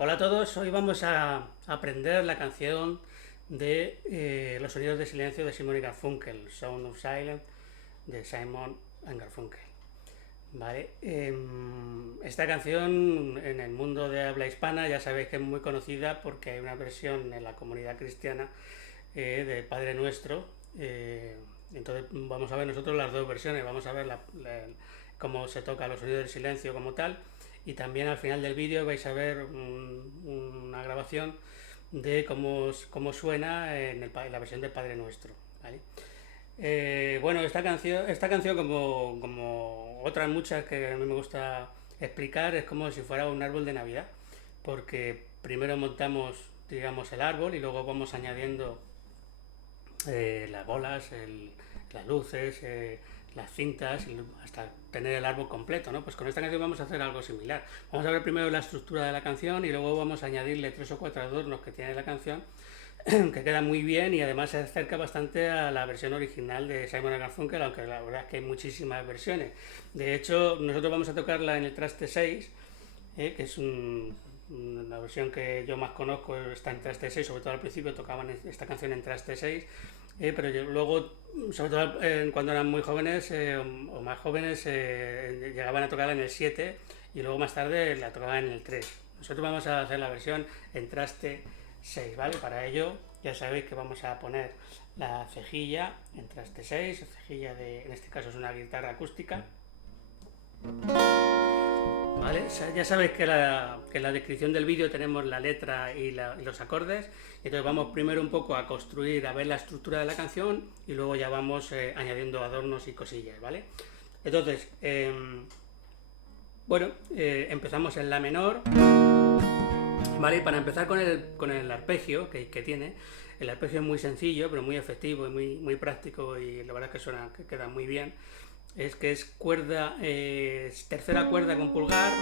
Hola a todos, hoy vamos a aprender la canción de Los sonidos de silencio de Simon y Garfunkel, Sound of Silence de Simon and Garfunkel. Vale, esta canción en el mundo de habla hispana ya sabéis que es muy conocida porque hay una versión en la comunidad cristiana de Padre Nuestro. Entonces vamos a ver nosotros las dos versiones, vamos a ver cómo se toca los sonidos del silencio como tal, y también al final del vídeo vais a ver una grabación de cómo suena en la versión del Padre Nuestro. ¿Vale? Bueno, esta canción como otras muchas que a mí me gusta explicar, es como si fuera un árbol de Navidad, porque primero montamos, digamos, el árbol y luego vamos añadiendo las bolas, las luces, las cintas, hasta tener el árbol completo, ¿no? Pues con esta canción vamos a hacer algo similar. Vamos a ver primero la estructura de la canción y luego vamos a añadirle 3 o 4 adornos que tiene la canción, que queda muy bien y además se acerca bastante a la versión original de Simon & Garfunkel, aunque la verdad es que hay muchísimas versiones. De hecho, nosotros vamos a tocarla en el traste 6, que es la versión que yo más conozco, está en traste 6, sobre todo al principio tocaban esta canción en traste 6, pero luego, sobre todo cuando eran muy jóvenes o más jóvenes, llegaban a tocarla en el 7 y luego más tarde la tocaban en el 3. Nosotros vamos a hacer la versión en traste 6, ¿vale? Para ello ya sabéis que vamos a poner la cejilla en traste 6, cejilla en este caso es una guitarra acústica. ¿Vale? Ya sabéis que en la descripción del vídeo tenemos la letra y los acordes. Entonces vamos primero un poco a construir, a ver la estructura de la canción y luego ya vamos añadiendo adornos y cosillas, ¿vale? Entonces, bueno, empezamos en la menor, ¿vale? Para empezar con el arpegio que tiene, el arpegio es muy sencillo, pero muy efectivo y muy práctico, y la verdad es que queda muy bien. Es que es cuerda, tercera cuerda con pulgar,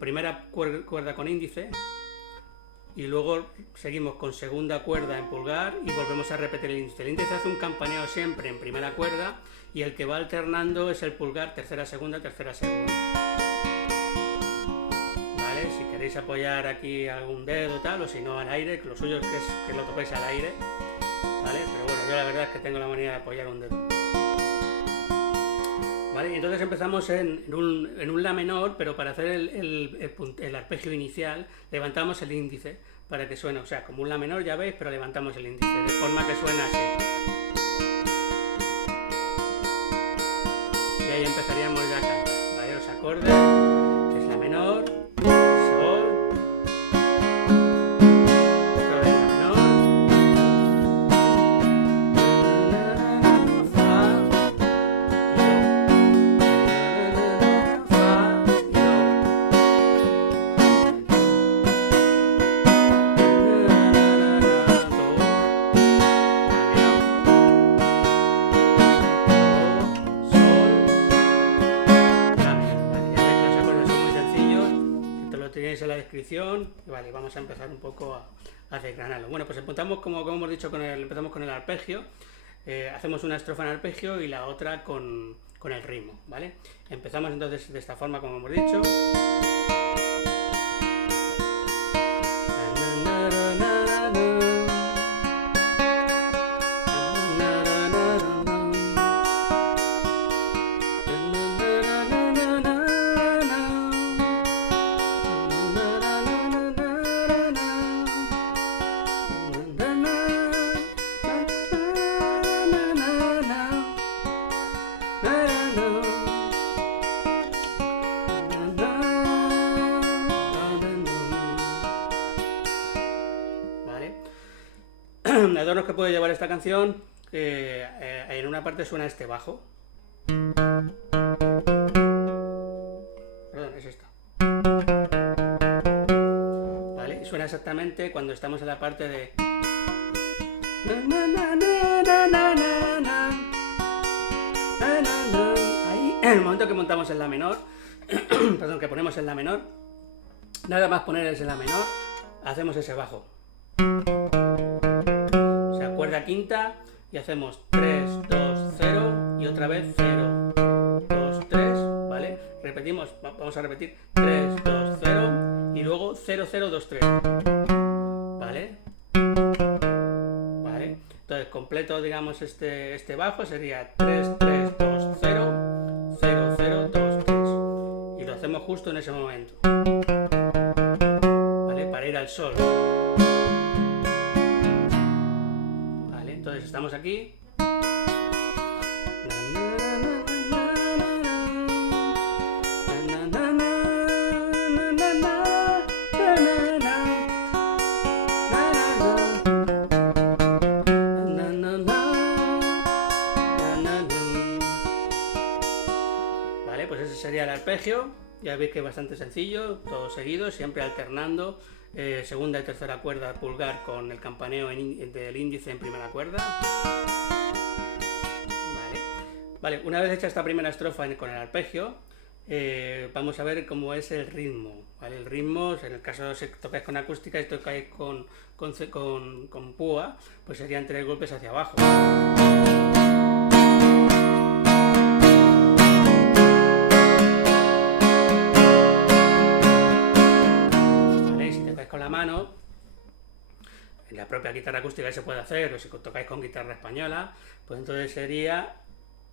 primera cuerda con índice, y luego seguimos con segunda cuerda en pulgar y volvemos a repetir el índice. El índice hace un campaneo siempre en primera cuerda y el que va alternando es el pulgar, tercera, segunda, tercera, segunda. ¿Vale? Si queréis apoyar aquí algún dedo tal, o si no al aire, que lo suyo es que lo toquéis al aire, ¿vale? Pero bueno, yo la verdad es que tengo la manía de apoyar un dedo. ¿Vale? Y entonces empezamos en un la menor, pero para hacer el arpegio inicial levantamos el índice para que suene, o sea, como un la menor, ya veis, pero levantamos el índice de forma que suena así. Y ahí empezaríamos ya a cantar, ¿vale? Los acordes, es la menor, sol, otra vez la menor, fa, tenéis en la descripción. Vale, vamos a empezar un poco a desgranarlo. Bueno, pues empezamos, como hemos dicho, empezamos con el arpegio. Hacemos una estrofa en arpegio y la otra con el ritmo, ¿vale? Empezamos entonces de esta forma, como hemos dicho. Adornos que puede llevar esta canción, en una parte suena este bajo. Perdón, es esta. ¿Vale? Y suena exactamente cuando estamos en la parte de... Ahí, en el momento que montamos en la menor, perdón, que ponemos en la menor, nada más poner en la menor, hacemos ese bajo. Cuerda quinta y hacemos 3, 2, 0 y otra vez 0, 2, 3, ¿vale? Repetimos, vamos a repetir 3, 2, 0 y luego 0, 0, 2, 3. ¿Vale? ¿Vale? Entonces, completo, digamos, este bajo sería 3, 3, 2, 0, 0, 0, 2, 3. Y lo hacemos justo en ese momento. ¿Vale? Para ir al sol. ¿Vale? Entonces, estamos aquí. Vale, pues ese sería el arpegio. Ya veis que es bastante sencillo, todo seguido, siempre alternando segunda y tercera cuerda pulgar con el campaneo del índice en primera cuerda. Vale, una vez hecha esta primera estrofa con el arpegio, vamos a ver cómo es el ritmo. ¿Vale? El ritmo, en el caso de si tocáis con acústica y tocáis con púa, pues serían 3 golpes hacia abajo. ¿Vale? Si tocáis con la mano, en la propia guitarra acústica se puede hacer, o si tocáis con guitarra española, pues entonces sería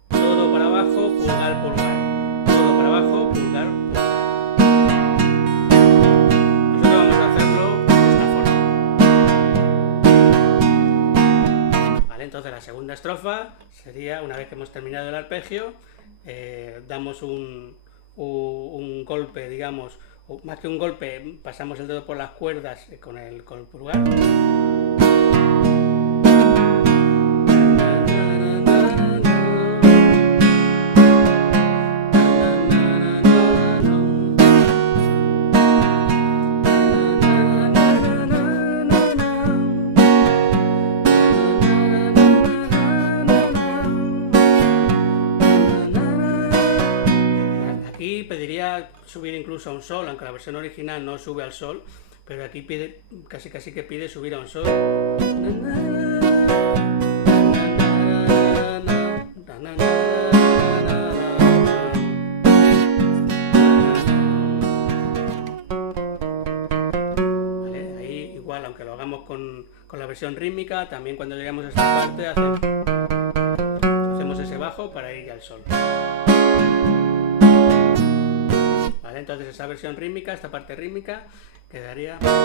todo para abajo, pulgar, pulgar. Todo para abajo, pulgar, pulgar. Nosotros vamos a hacerlo de esta forma. Vale, entonces la segunda estrofa sería, una vez que hemos terminado el arpegio, damos un golpe, digamos, o más que un golpe, pasamos el dedo por las cuerdas con el pulgar. Aquí pediría subir incluso a un sol, aunque la versión original no sube al sol, pero aquí pide, casi que pide subir a un sol. Vale, ahí igual, aunque lo hagamos con la versión rítmica, también cuando lleguemos a esta parte hacemos ese bajo para ir al sol. Vale, entonces esa versión rítmica, esta parte rítmica, quedaría... Vale.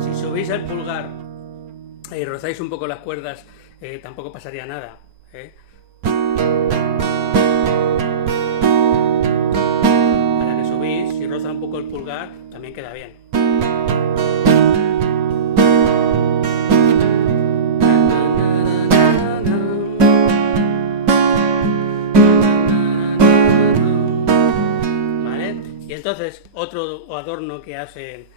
Si subís el pulgar y rozáis un poco las cuerdas, tampoco pasaría nada. Para que subís, si roza un poco el pulgar, también queda bien. Entonces, otro adorno que hacen,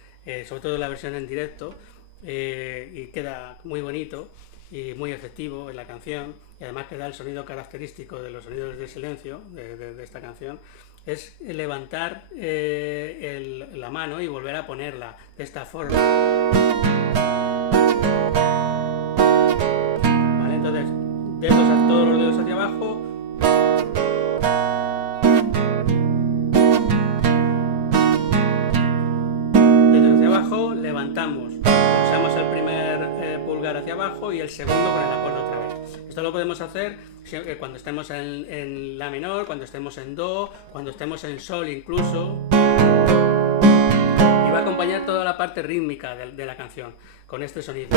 sobre todo en la versión en directo, y queda muy bonito y muy efectivo en la canción, y además que da el sonido característico de los sonidos de silencio de esta canción, es levantar la mano y volver a ponerla de esta forma. Vale, entonces, todos los dedos hacia abajo. Levantamos, pulsamos el primer pulgar hacia abajo y el segundo con el acorde otra vez. Esto lo podemos hacer cuando estemos en la menor, cuando estemos en do, cuando estemos en sol incluso. Y va a acompañar toda la parte rítmica de la canción con este sonido.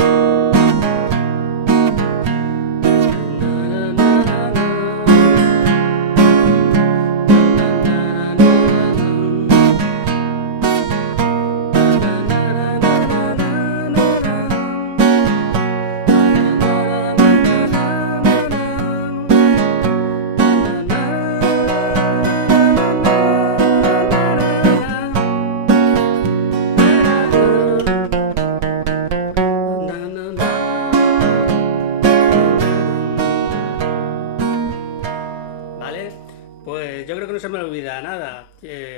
Pues yo creo que no se me olvida nada.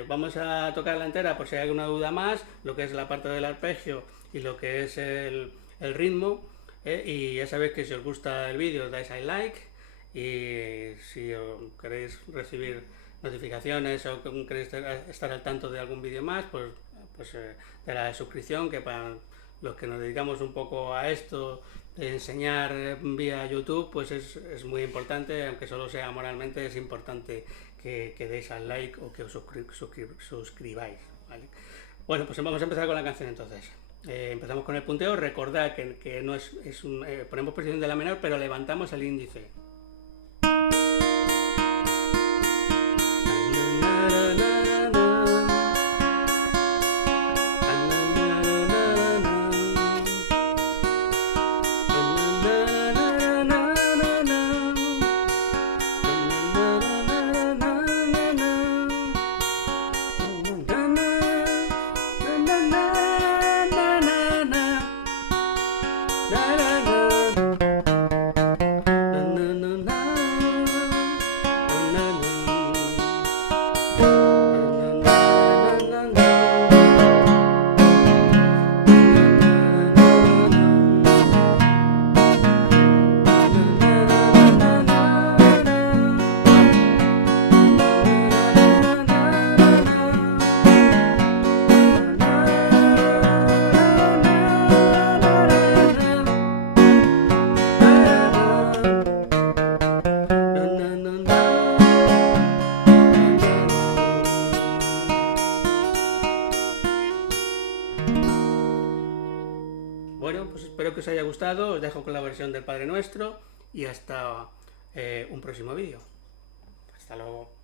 Vamos a tocarla entera por si hay alguna duda más, lo que es la parte del arpegio y lo que es el ritmo. Y ya sabéis que si os gusta el vídeo dais a like, y si queréis recibir notificaciones o queréis estar al tanto de algún vídeo más, pues de la suscripción, que para los que nos dedicamos un poco a esto de enseñar vía YouTube, pues es muy importante, aunque solo sea moralmente, es importante que deis al like o que os suscribáis, ¿vale? Bueno, pues vamos a empezar con la canción entonces. Empezamos con el punteo. Recordad que no ponemos posición de la menor, pero levantamos el índice. Bueno, pues espero que os haya gustado, os dejo con la versión del Padre Nuestro y hasta un próximo vídeo. Hasta luego.